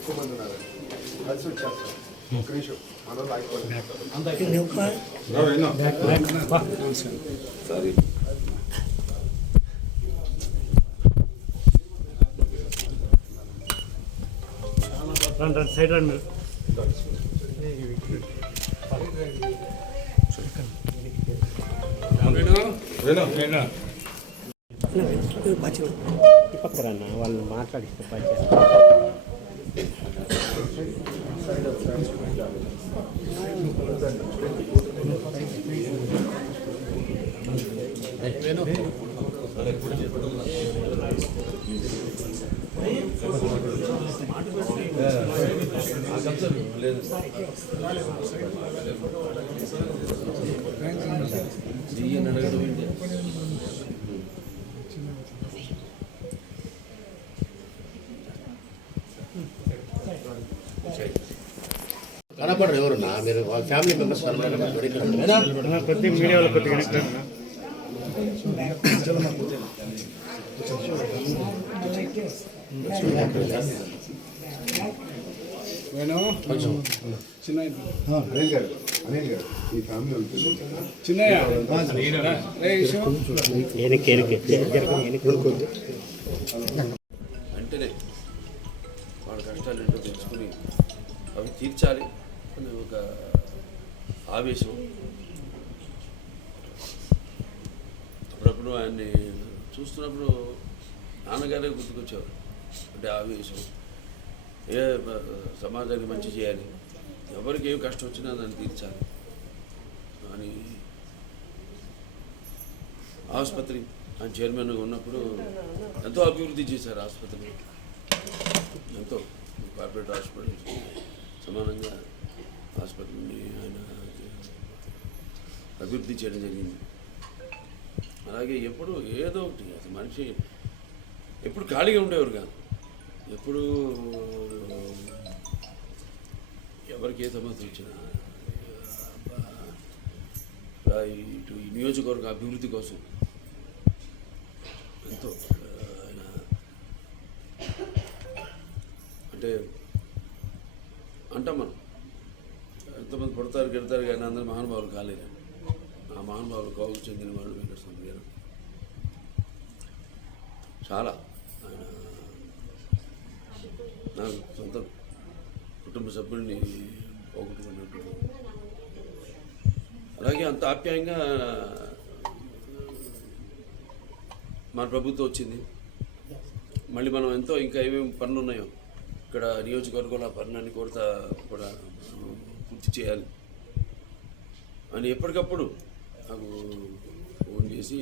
ఎక్కువ మంది ఉన్నారు కలిసి వచ్చేస్తారు. ఒక్క నిమిషం మనోళ్ళు ఆగిపోయింది. సైడ్ రండి. పక్కరన్న వాళ్ళు మాట్లాడిస్తే కనపడరు ఎవరున్నా మీరు వాళ్ళ ఫ్యామిలీ మెంబర్స్ కొద్ది మీడియాలో కొద్దిగా అనిల్ గారు ఈ ఫ్యామిలీ వెంటనే వాళ్ళ కష్టాలు ఏంటో తెలుసుకుని అవి తీర్చాలి అని ఒక ఆవేశం. అప్పుడప్పుడు ఆయన్ని చూస్తున్నప్పుడు నాన్నగారే గుర్తుకొచ్చేవారు. అంటే ఆవేశం, ఏ సమాజానికి మంచి చేయాలి, ఎవరికి ఏం కష్టం వచ్చినా దాన్ని తీర్చాలి అని. ఆసుపత్రి ఆయన చైర్మన్గా ఉన్నప్పుడు ఎంతో అభివృద్ధి చేశారు ఆసుపత్రిని. ఎంతో కార్పొరేట్ హాస్పిటల్ సమానంగా ఆసుపత్రిని ఆయన అభివృద్ధి చేయడం జరిగింది. అలాగే ఎప్పుడు ఏదో ఒకటి అసలు మనిషి ఎప్పుడు ఖాళీగా ఉండేవారు కాదు. ఎప్పుడు ఎవరికి ఏ సమస్య వచ్చినా ఇటు ఈ నియోజకవర్గ అభివృద్ధి కోసం ఎంతో ఆయన అంటే అంటాం మనం ఎంతమంది పడతారు గెడతారు కానీ అందరూ మహానుభావులు కాలేరు. ఆ మహానుభావులు కోవకు చెందిన వాళ్ళు వెంకటస్వామి గారు. చాలా ఆయన నాకు సొంత కుటుంబ సభ్యుల్ని పోగొట్టుకున్నట్టు. అలాగే అంత ఆప్యాయంగా మన ప్రభుత్వం వచ్చింది. మళ్ళీ మనం ఎంతో ఇంకా ఏమేమి పనులు ఉన్నాయో ఇక్కడ నియోజకవర్గంలో ఆ పనులన్నీ కూడా పూర్తి చేయాలి అని ఎప్పటికప్పుడు నాకు ఫోన్ చేసి